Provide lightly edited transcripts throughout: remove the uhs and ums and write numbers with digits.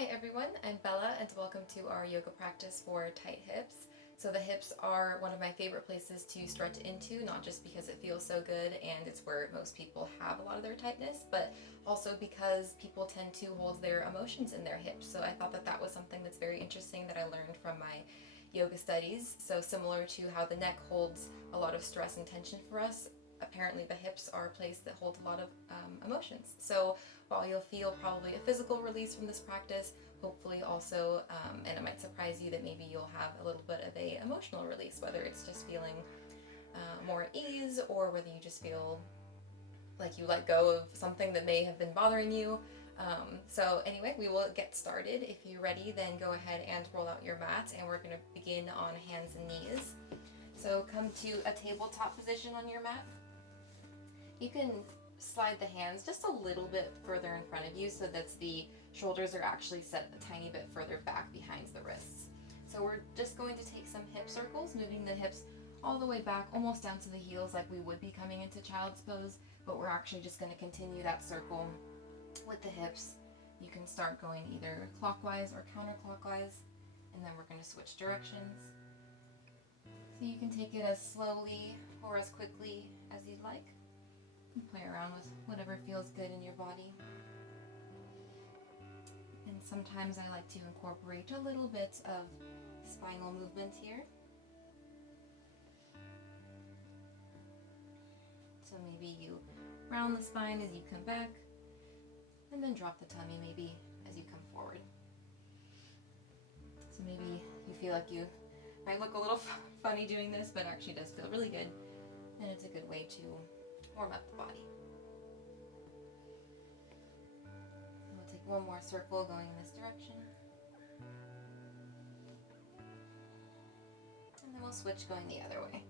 Hi everyone, I'm Bella and welcome to our yoga practice for tight hips. So the hips are one of my favorite places to stretch into, not just because it feels so good and it's where most people have a lot of their tightness, but also because people tend to hold their emotions in their hips. So I thought that that was something that's very interesting that I learned from my yoga studies. So similar to how the neck holds a lot of stress and tension for us, apparently the hips are a place that holds a lot of emotions. So while you'll feel probably a physical release from this practice, hopefully also, and it might surprise you that maybe you'll have a little bit of a emotional release, whether it's just feeling more at ease or whether you just feel like you let go of something that may have been bothering you. So anyway, we will get started. If you're ready, then go ahead and roll out your mat and we're going to begin on hands and knees. So come to a tabletop position on your mat. You can slide the hands just a little bit further in front of you so that the shoulders are actually set a tiny bit further back behind the wrists. So we're just going to take some hip circles, moving the hips all the way back, almost down to the heels like we would be coming into child's pose, but we're actually just going to continue that circle with the hips. You can start going either clockwise or counterclockwise, and then we're going to switch directions. So you can take it as slowly or as quickly as you'd like. Play around with whatever feels good in your body. And sometimes I like to incorporate a little bit of spinal movement here. So maybe you round the spine as you come back, and then drop the tummy maybe as you come forward. So maybe you feel like you might look a little funny doing this, but actually does feel really good, and it's a good way to warm up the body. We'll take one more circle going in this direction. And then we'll switch going the other way.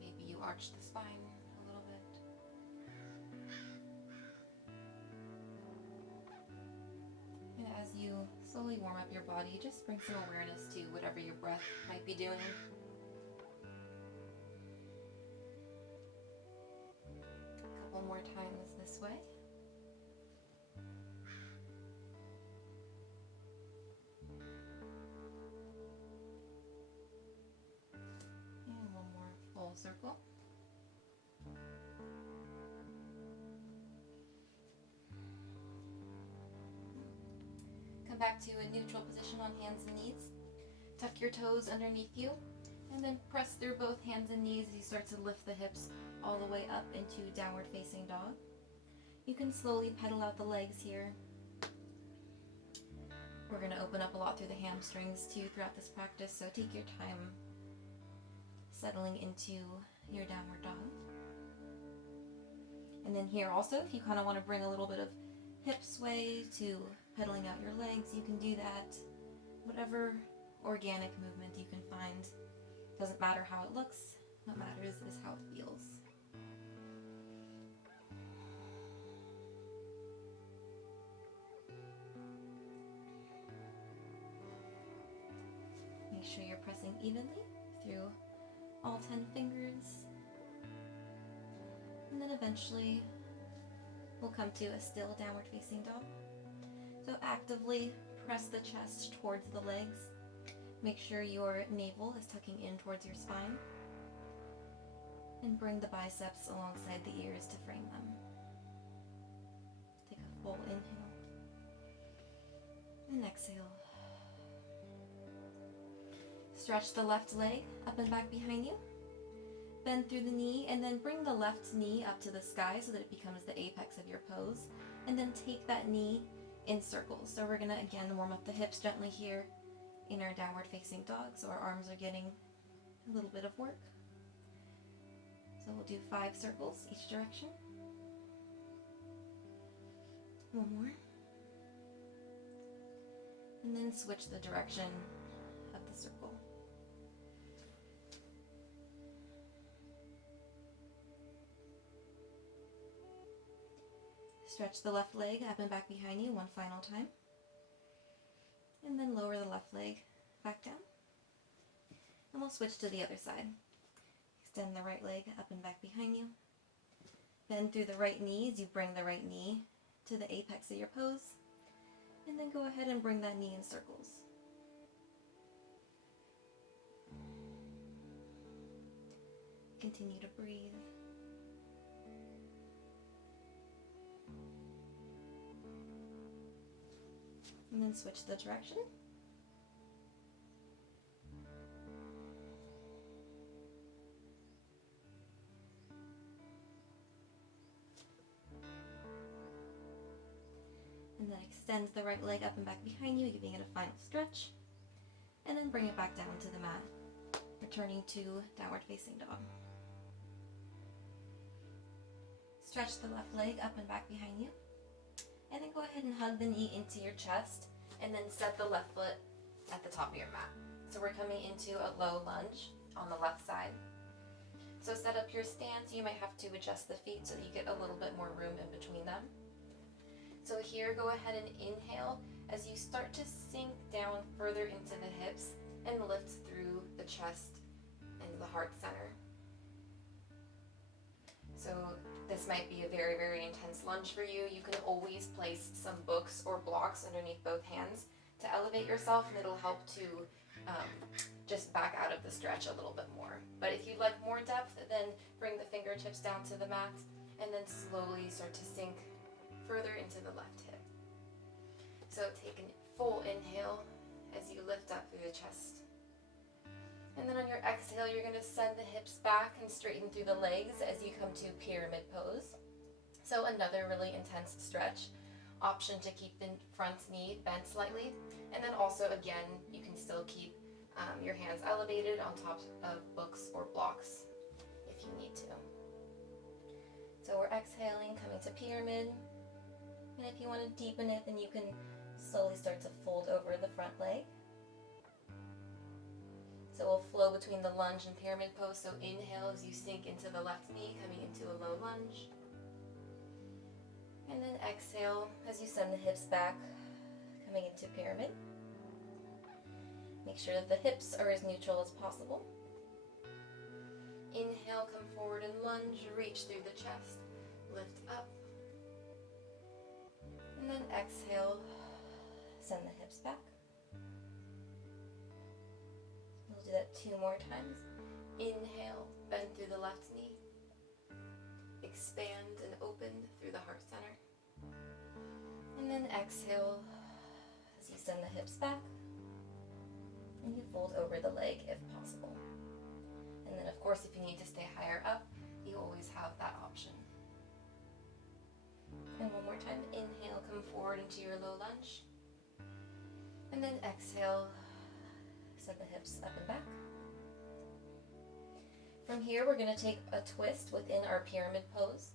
Maybe you arch the spine a little bit. And as you slowly warm up your body, just bring some awareness to whatever your breath might be doing. A couple more times this way. And one more full circle. Come back to a neutral position on hands and knees. Tuck your toes underneath you, and then press through both hands and knees as you start to lift the hips all the way up into downward facing dog. You can slowly pedal out the legs here. We're going to open up a lot through the hamstrings too throughout this practice, so take your time settling into your downward dog. And then here also, if you kind of want to bring a little bit of hip sway to pedaling out your legs, you can do that. Whatever organic movement you can find. Doesn't matter how it looks, what matters is how it feels. Make sure you're pressing evenly through all 10 fingers. And then eventually we'll come to a still downward facing dog. So actively press the chest towards the legs. Make sure your navel is tucking in towards your spine. And bring the biceps alongside the ears to frame them. Take a full inhale. And exhale. Stretch the left leg up and back behind you. Bend through the knee and then bring the left knee up to the sky so that it becomes the apex of your pose. And then take that knee in circles. So we're gonna again warm up the hips gently here in our downward facing dog, so our arms are getting a little bit of work. So we'll do 5 circles each direction. One more. And then switch the direction of the circle. Stretch the left leg up and back behind you one final time. And then lower the left leg back down. And we'll switch to the other side. Extend the right leg up and back behind you. Bend through the right knee as you bring the right knee to the apex of your pose. And then go ahead and bring that knee in circles. Continue to breathe. And then switch the direction. And then extend the right leg up and back behind you, giving it a final stretch. And then bring it back down to the mat, returning to downward facing dog. Stretch the left leg up and back behind you. And then go ahead and hug the knee into your chest, and then set the left foot at the top of your mat. So we're coming into a low lunge on the left side. So set up your stance. You might have to adjust the feet so that you get a little bit more room in between them. So here, go ahead and inhale as you start to sink down further into the hips and lift through the chest and the heart center. So this might be a very, very intense lunge for you. You can always place some books or blocks underneath both hands to elevate yourself, and it'll help to just back out of the stretch a little bit more. But if you'd like more depth, then bring the fingertips down to the mat and then slowly start to sink further into the left hip. So take a full inhale as you lift up through the chest. And then on your exhale, you're going to send the hips back and straighten through the legs as you come to pyramid pose. So another really intense stretch. Option to keep the front knee bent slightly. And then also, again, you can still keep your hands elevated on top of books or blocks if you need to. So we're exhaling, coming to pyramid. And if you want to deepen it, then you can slowly start to fold over the front leg. So we'll flow between the lunge and pyramid pose. So inhale as you sink into the left knee, coming into a low lunge. And then exhale as you send the hips back, coming into pyramid. Make sure that the hips are as neutral as possible. Inhale, come forward and lunge, reach through the chest, lift up. And then exhale, send the hips back. We'll do that 2 more times. Inhale, bend through the left knee. Expand and open through the heart center. And then exhale as you send the hips back. And you fold over the leg if possible. And then of course, if you need to stay higher up, you always have that option. And one more time, inhale, come forward into your low lunge. And then exhale, set the hips up and back. From here, we're going to take a twist within our pyramid pose.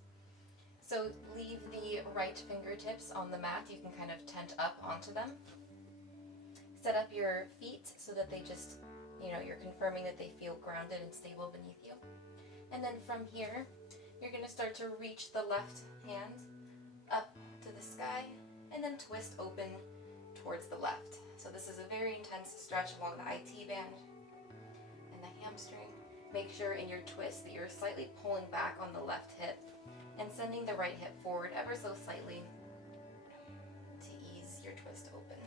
So leave the right fingertips on the mat. You can kind of tent up onto them. Set up your feet so that they just, you're confirming that they feel grounded and stable beneath you. And then from here, you're going to start to reach the left hand up to the sky and then twist open towards the left. So this is a very intense stretch along the IT band and the hamstring. Make sure in your twist that you're slightly pulling back on the left hip and sending the right hip forward ever so slightly to ease your twist open.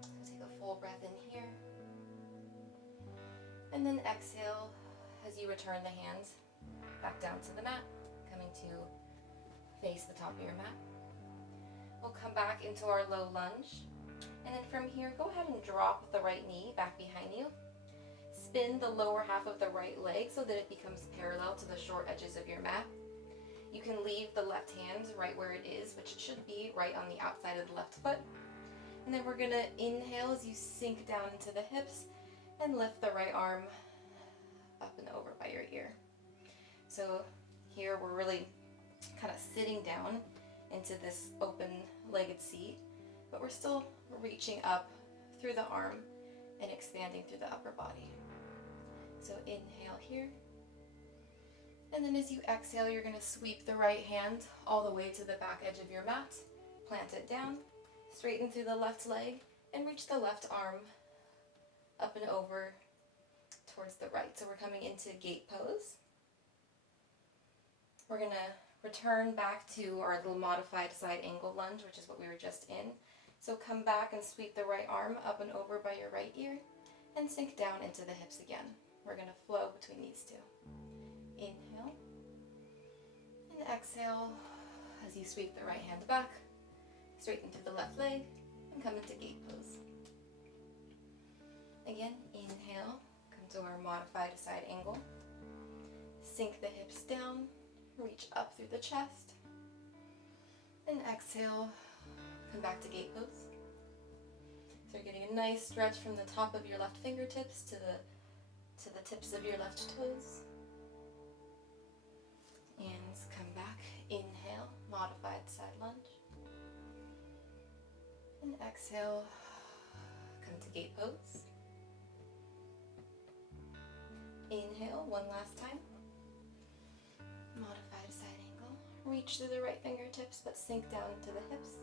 So take a full breath in here. And then exhale as you return the hands back down to the mat, coming to face the top of your mat. We'll come back into our low lunge. And then from here, go ahead and drop the right knee back behind you. Spin the lower half of the right leg so that it becomes parallel to the short edges of your mat. You can leave the left hand right where it is, which it should be right on the outside of the left foot. And then we're going to inhale as you sink down into the hips and lift the right arm up and over by your ear. So here we're really kind of sitting down into this open-legged seat, but we're still reaching up through the arm and expanding through the upper body. So inhale here. And then as you exhale, you're going to sweep the right hand all the way to the back edge of your mat, plant it down, straighten through the left leg, and reach the left arm up and over towards the right. So we're coming into gate pose. We're going to return back to our little modified side angle lunge, which is what we were just in. So come back and sweep the right arm up and over by your right ear and sink down into the hips again. We're going to flow between these two. Inhale and exhale as you sweep the right hand back, straighten through the left leg, and come into gate pose. Again, inhale, come to our modified side angle. Sink the hips down, reach up through the chest, and exhale, come back to gate pose. So you're getting a nice stretch from the top of your left fingertips to the tips of your left toes. And come back, inhale, modified side lunge. And exhale, come to gate pose. Inhale, one last time. Modified side angle. Reach through the right fingertips, but sink down into the hips.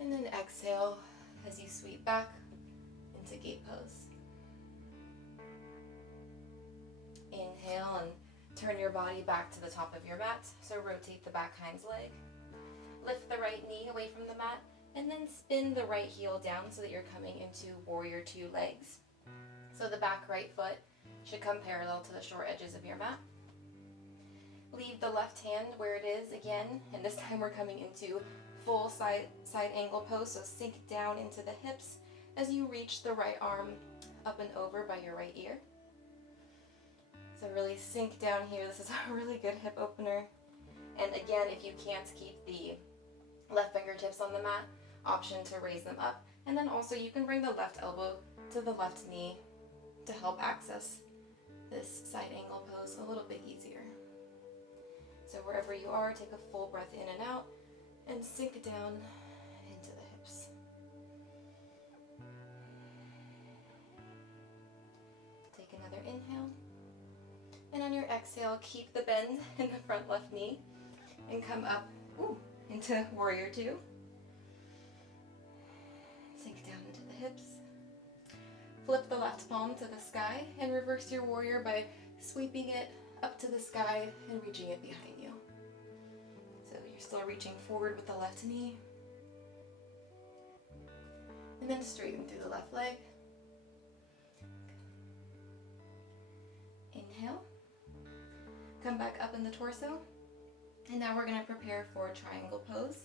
And then exhale as you sweep back into gate pose. Inhale and turn your body back to the top of your mat. So rotate the back hind's leg. Lift the right knee away from the mat, and then spin the right heel down so that you're coming into warrior two legs. So the back right foot should come parallel to the short edges of your mat. Leave the left hand where it is again, and this time we're coming into full side angle pose, so sink down into the hips as you reach the right arm up and over by your right ear. So really sink down here. This is a really good hip opener. And again, if you can't keep the left fingertips on the mat, option to raise them up. And then also you can bring the left elbow to the left knee to help access this side angle pose a little bit easier. So wherever you are, take a full breath in and out and sink down into the hips. Take another inhale. And on your exhale, keep the bend in the front left knee and come up into warrior two. Sink down into the hips. Flip the left palm to the sky and reverse your warrior by sweeping it up to the sky and reaching it behind you. So you're still reaching forward with the left knee. And then straighten through the left leg. Inhale. Come back up in the torso. And now we're going to prepare for triangle pose.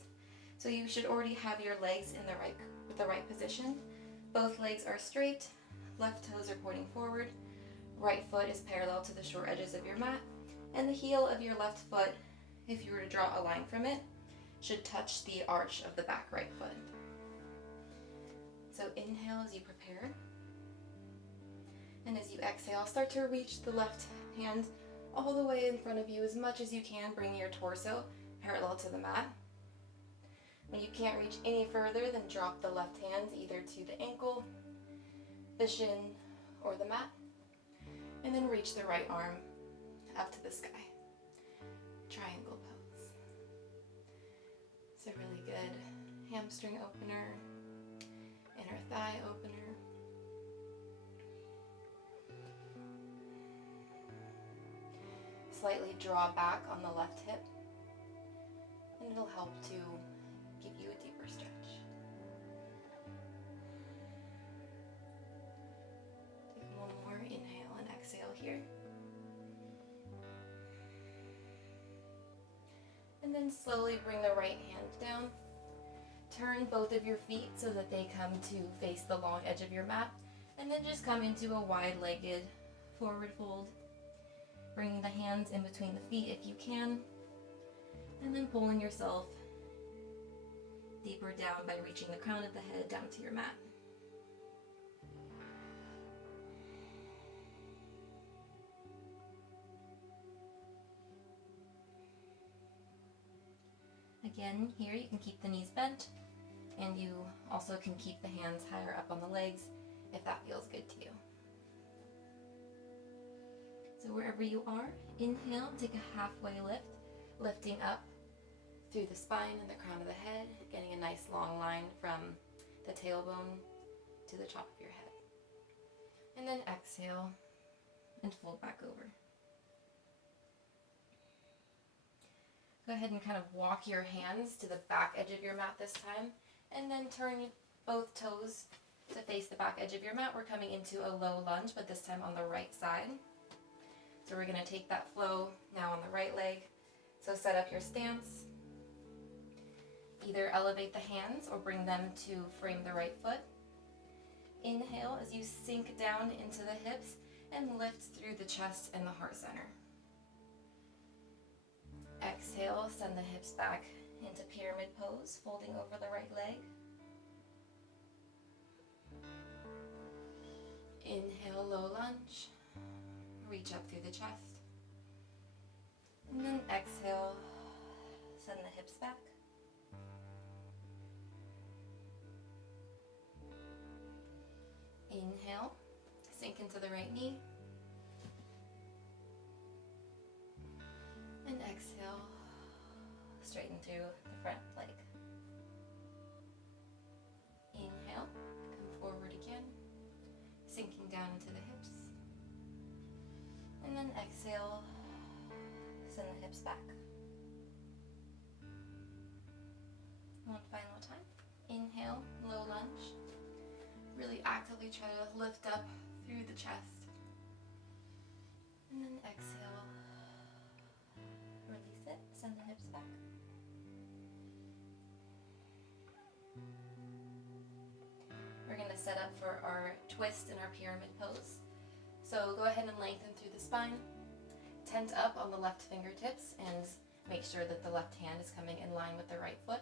So you should already have your legs in the right position. Both legs are straight. Left toes are pointing forward. Right foot is parallel to the short edges of your mat. And the heel of your left foot, if you were to draw a line from it, should touch the arch of the back right foot. So inhale as you prepare. And as you exhale, start to reach the left hand all the way in front of you as much as you can. Bring your torso parallel to the mat. When you can't reach any further, then drop the left hand either to the ankle, the shin, or the mat. And then reach the right arm up to the sky. Triangle pose. It's a really good hamstring opener, inner thigh opener. Slightly draw back on the left hip, and it'll help to give you a deeper stretch. Take one more inhale and exhale here. And then slowly bring the right hand down. Turn both of your feet so that they come to face the long edge of your mat, and then just come into a wide-legged forward fold. Bringing the hands in between the feet if you can, and then pulling yourself deeper down by reaching the crown of the head down to your mat. Again, here you can keep the knees bent, and you also can keep the hands higher up on the legs if that feels good to you. So wherever you are, inhale, take a halfway lift, lifting up through the spine and the crown of the head, getting a nice long line from the tailbone to the top of your head. And then exhale and fold back over. Go ahead and kind of walk your hands to the back edge of your mat this time, and then turn both toes to face the back edge of your mat. We're coming into a low lunge, but this time on the right side. So we're going to take that flow now on the right leg. So set up your stance. Either elevate the hands or bring them to frame the right foot. Inhale as you sink down into the hips and lift through the chest and the heart center. Exhale, send the hips back into pyramid pose, folding over the right leg. Inhale, low lunge. Reach up through the chest. And then exhale, send the hips back. Inhale, sink into the right knee. And exhale, straighten through the front leg. Inhale, come forward again, sinking down into the hips. And then exhale, send the hips back. One final time. Inhale, low lunge. Really actively try to lift up through the chest. And then exhale, release it, send the hips back. We're going to set up for our twist in our pyramid pose. So go ahead and lengthen through the spine, tent up on the left fingertips, and make sure that the left hand is coming in line with the right foot.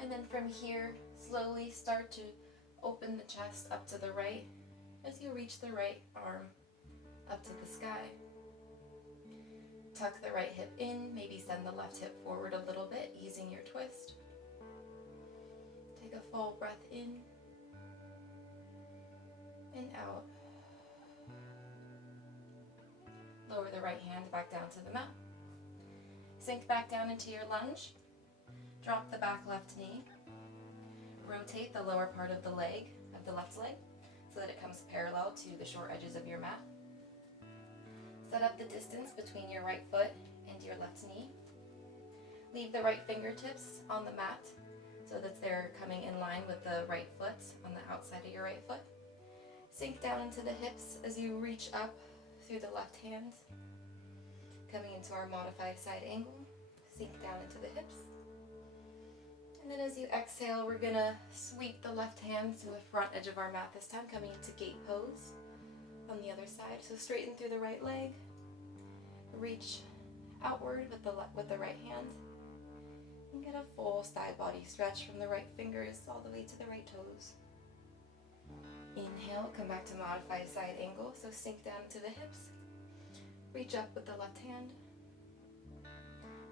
And then from here, slowly start to open the chest up to the right as you reach the right arm up to the sky. Tuck the right hip in, maybe send the left hip forward a little bit, easing your twist. Take a full breath in and out. Lower the right hand back down to the mat. Sink back down into your lunge. Drop the back left knee. Rotate the lower part of the leg, of the left leg, so that it comes parallel to the short edges of your mat. Set up the distance between your right foot and your left knee. Leave the right fingertips on the mat so that they're coming in line with the right foot on the outside of your right foot. Sink down into the hips as you reach up through the left hand, coming into our modified side angle. Sink down into the hips. And then as you exhale, we're gonna sweep the left hand to the front edge of our mat this time, coming into gate pose on the other side. So straighten through the right leg, reach outward with the right hand, and get a full side body stretch from the right fingers all the way to the right toes. Inhale, come back to modified side angle, so sink down to the hips, reach up with the left hand,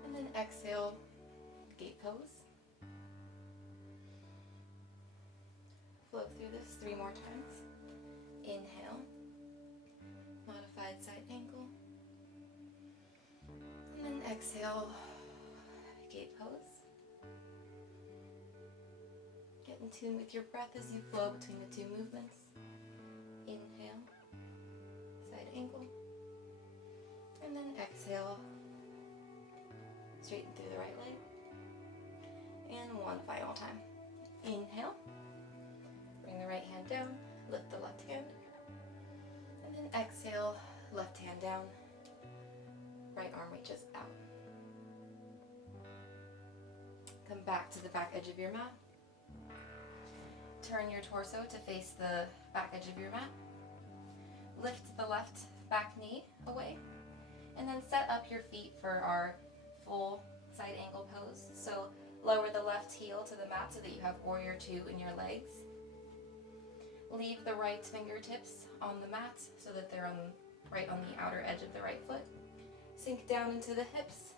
and then exhale, gate pose. Flow through this 3 more times. Inhale, modified side angle, and then exhale, gate pose. Get in tune with your breath as you flow between the 2 movements. Inhale, side angle, and then exhale, straighten through the right leg. And one final time. Inhale. Bring the right hand down, lift the left hand, and then exhale, left hand down, right arm reaches out. Come back to the back edge of your mat. Turn your torso to face the back edge of your mat. Lift the left back knee away, and then set up your feet for our full side angle pose. So lower the left heel to the mat so that you have warrior 2 in your legs. Leave the right fingertips on the mat so that they're right on the outer edge of the right foot. Sink down into the hips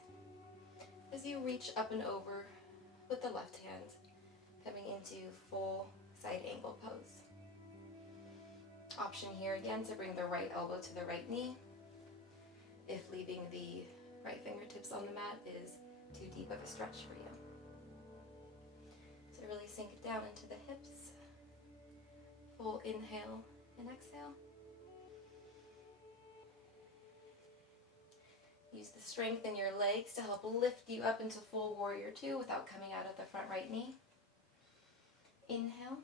as you reach up and over with the left hand, coming into full side angle pose. Option here again to bring the right elbow to the right knee if leaving the right fingertips on the mat is too deep of a stretch for you. So really sink down into the hips. Full inhale and exhale. Use the strength in your legs to help lift you up into full warrior two without coming out of the front right knee. Inhale.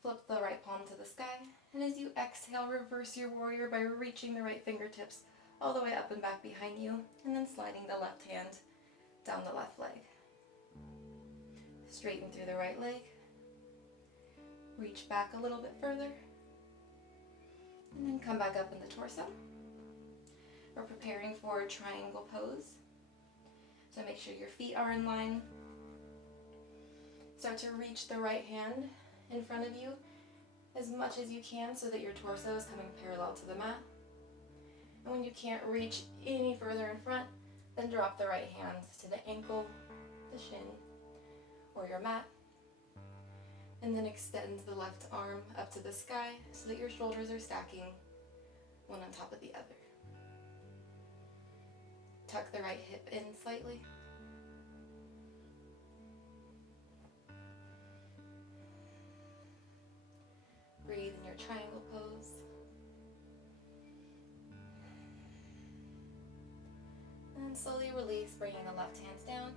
Flip the right palm to the sky. And as you exhale, reverse your warrior by reaching the right fingertips all the way up and back behind you, and then sliding the left hand down the left leg. Straighten through the right leg. Reach back a little bit further. And then come back up in the torso. We're preparing for a triangle pose. So make sure your feet are in line. Start to reach the right hand in front of you as much as you can so that your torso is coming parallel to the mat. And when you can't reach any further in front, then drop the right hand to the ankle, the shin, or your mat. And then extend the left arm up to the sky so that your shoulders are stacking one on top of the other. Tuck the right hip in slightly. Breathe in your triangle pose. And slowly release, bringing the left hands down.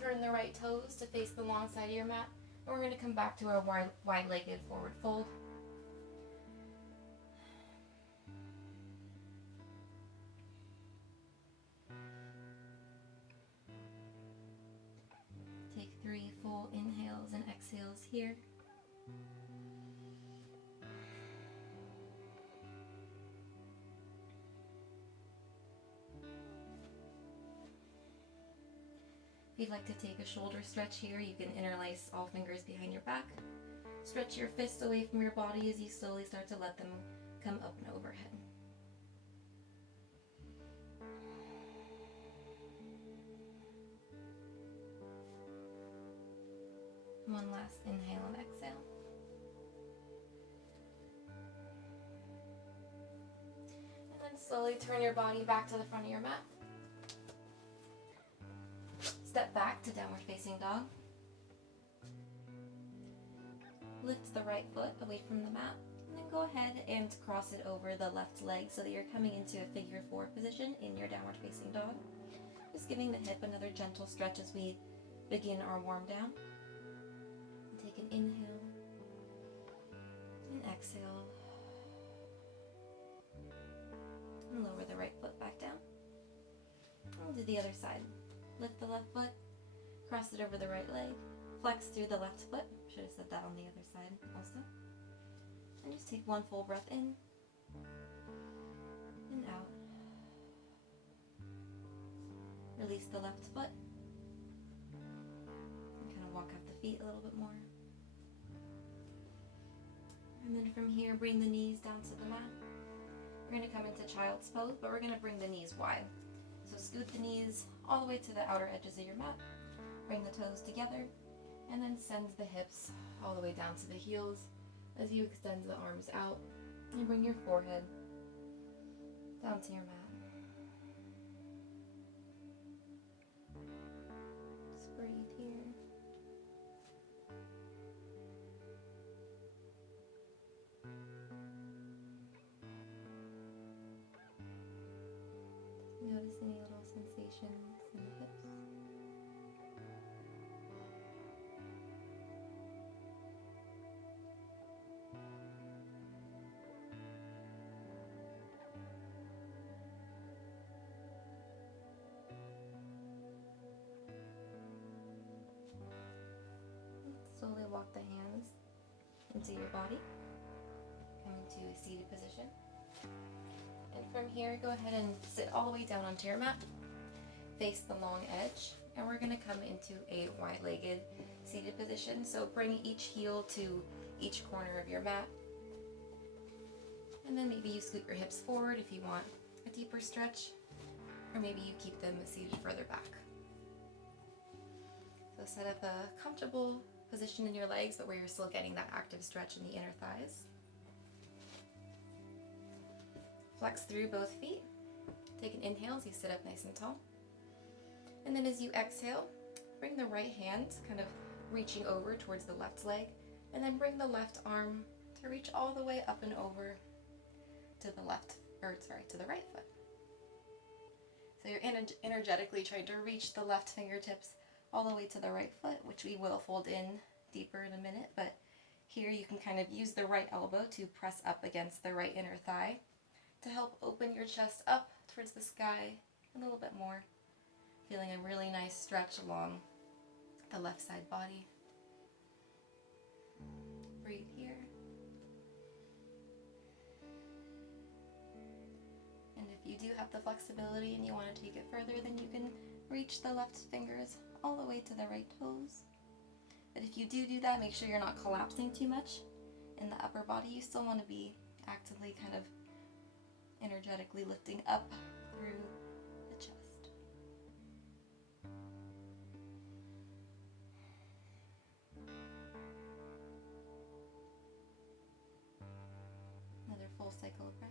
Turn the right toes to face the long side of your mat. And we're going to come back to our wide-legged forward fold. Take 3 full inhales and exhales here. If you'd like to take a shoulder stretch here, you can interlace all fingers behind your back. Stretch your fists away from your body as you slowly start to let them come up and overhead. One last inhale and exhale. And then slowly turn your body back to the front of your mat. Step back to downward facing dog. Lift the right foot away from the mat, and then go ahead and cross it over the left leg so that you're coming into a figure 4 position in your downward facing dog. Just giving the hip another gentle stretch as we begin our warm down. Take an inhale and exhale. And lower the right foot back down. And we'll do the other side. Lift the left foot, cross it over the right leg, flex through the left foot. Should have said that on the other side also. And just take 1 full breath in and out. Release the left foot. And kind of walk up the feet a little bit more. And then from here, bring the knees down to the mat. We're going to come into child's pose, but we're going to bring the knees wide. So scoot the knees all the way to the outer edges of your mat. Bring the toes together, and then send the hips all the way down to the heels as you extend the arms out and bring your forehead down to your mat. Just breathe here. Notice any little sensations in the hips. Slowly walk the hands into your body. Come into a seated position. And from here, go ahead and sit all the way down onto your mat. Face the long edge. And we're going to come into a wide-legged seated position. So bring each heel to each corner of your mat. And then maybe you scoot your hips forward if you want a deeper stretch. Or maybe you keep them seated further back. So set up a comfortable position in your legs, but where you're still getting that active stretch in the inner thighs. Flex through both feet. Take an inhale as you sit up nice and tall. And then as you exhale, bring the right hand kind of reaching over towards the left leg, and then bring the left arm to reach all the way up and over to the right foot. energetically trying to reach the left fingertips all the way to the right foot, which we will fold in deeper in a minute, but here you can kind of use the right elbow to press up against the right inner thigh to help open your chest up towards the sky a little bit more, feeling a really nice stretch along the left side body. Breathe here. And if you do have the flexibility and you want to take it further, then you can reach the left fingers all the way to the right toes. But if you do that, make sure you're not collapsing too much in the upper body. You still want to be actively kind of energetically lifting up through the chest. Another full cycle of breath.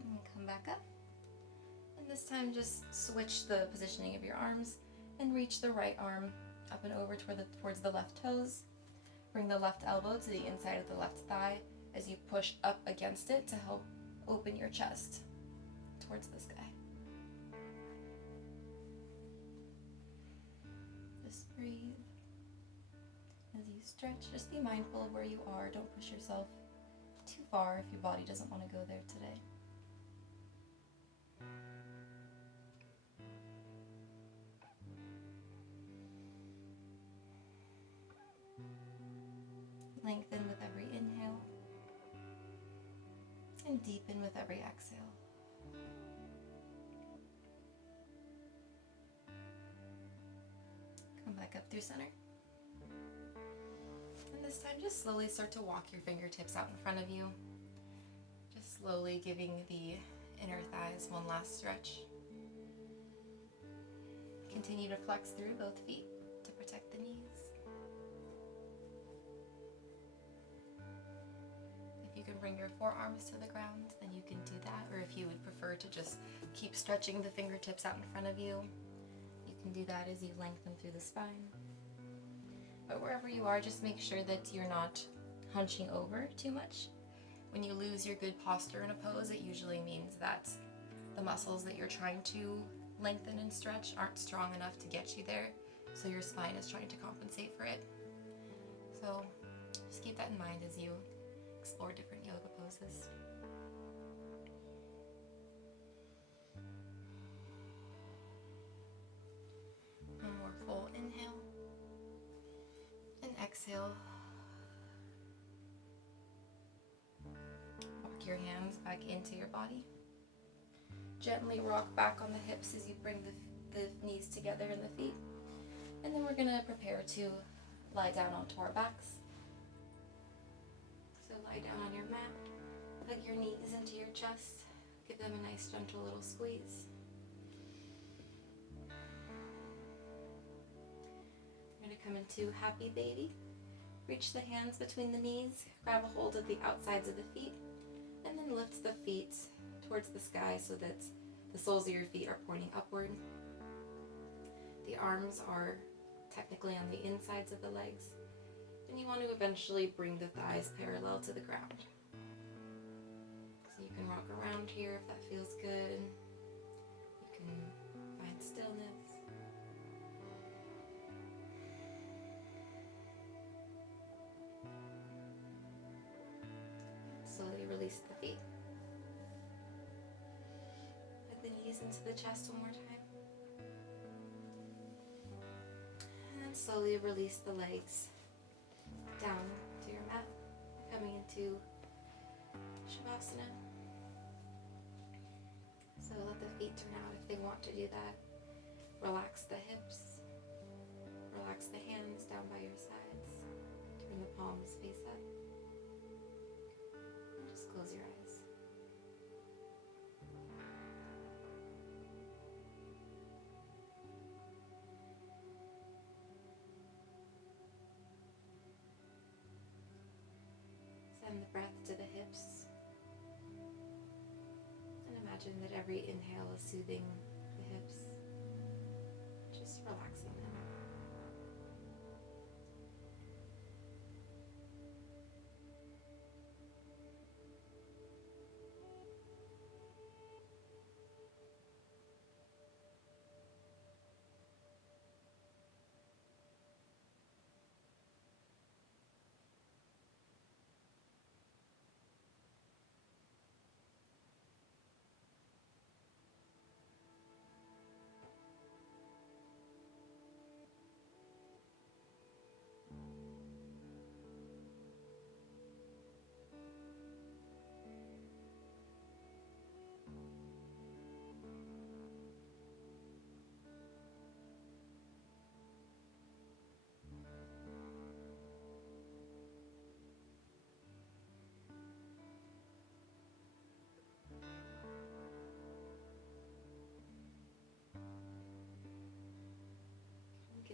And come back up. And this time just switch the positioning of your arms and reach the right arm up and over towards the left toes. Bring the left elbow to the inside of the left thigh as you push up against it to help open your chest towards the sky. Just breathe. As you stretch, just be mindful of where you are. Don't push yourself too far if your body doesn't want to go there today. Lengthen with every inhale and deepen with every exhale. Come back up through center. And this time just slowly start to walk your fingertips out in front of you. Just slowly giving the inner thighs one last stretch. Continue to flex through both feet to protect the knees. If you can bring your forearms to the ground, then you can do that. Or if you would prefer to just keep stretching the fingertips out in front of you, you can do that as you lengthen through the spine. But wherever you are, just make sure that you're not hunching over too much. When you lose your good posture in a pose, it usually means that the muscles that you're trying to lengthen and stretch aren't strong enough to get you there, so your spine is trying to compensate for it. So just keep that in mind as you explore different yoga poses. One more full inhale and exhale. Walk your hands back into your body. Gently rock back on the hips as you bring the knees together and the feet. And then we're going to prepare to lie down onto our backs. So lie down on your mat, hug your knees into your chest, give them a nice gentle little squeeze. We're going to come into happy baby. Reach the hands between the knees, grab a hold of the outsides of the feet, and then lift the feet towards the sky so that the soles of your feet are pointing upward. The arms are technically on the insides of the legs, and you want to eventually bring the thighs parallel to the ground. So you can rock around here if that feels good. You can find stillness. Slowly release the feet. Put the knees into the chest one more time. And then slowly release the legs down to your mat, coming into Shavasana. So let the feet turn out if they want to do that. Relax the hips. Relax the hands down by your sides. Turn the palms face up. And just close your eyes. Send the breath to the hips. And imagine that every inhale is soothing the hips, just relaxing them.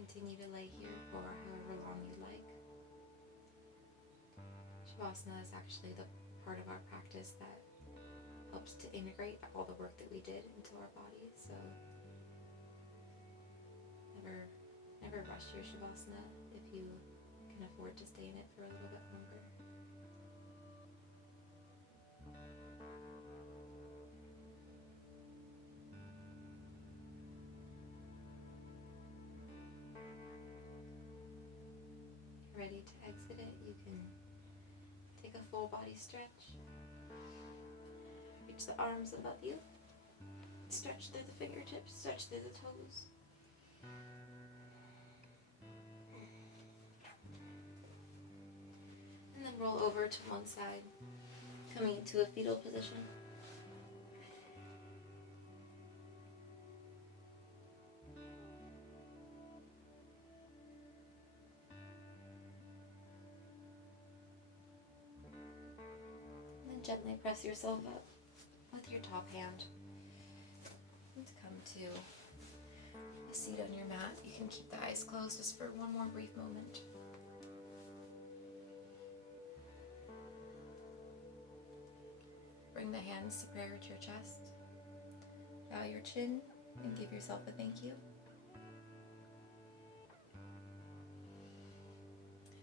continue to lay here for however long you like. Shavasana is actually the part of our practice that helps to integrate all the work that we did into our bodies. So never rush your Shavasana if you can afford to stay in it for a little bit longer. Ready to exit it, you can take a full body stretch. Reach the arms above you. Stretch through the fingertips, stretch through the toes. And then roll over to one side, coming into a fetal position. Gently press yourself up with your top hand and come to a seat on your mat. You can keep the eyes closed just for one more brief moment. Bring the hands to prayer to your chest. Bow your chin and give yourself a thank you.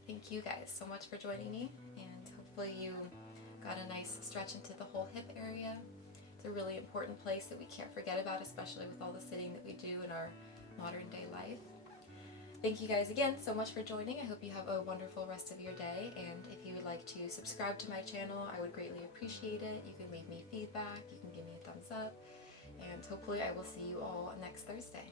Thank you guys so much for joining me, and hopefully you got a nice stretch into the whole hip area. It's a really important place that we can't forget about, especially with all the sitting that we do in our modern day life. Thank you guys again so much for joining. I hope you have a wonderful rest of your day, and if you would like to subscribe to my channel, I would greatly appreciate it. You can leave me feedback, you can give me a thumbs up, and hopefully I will see you all next Thursday.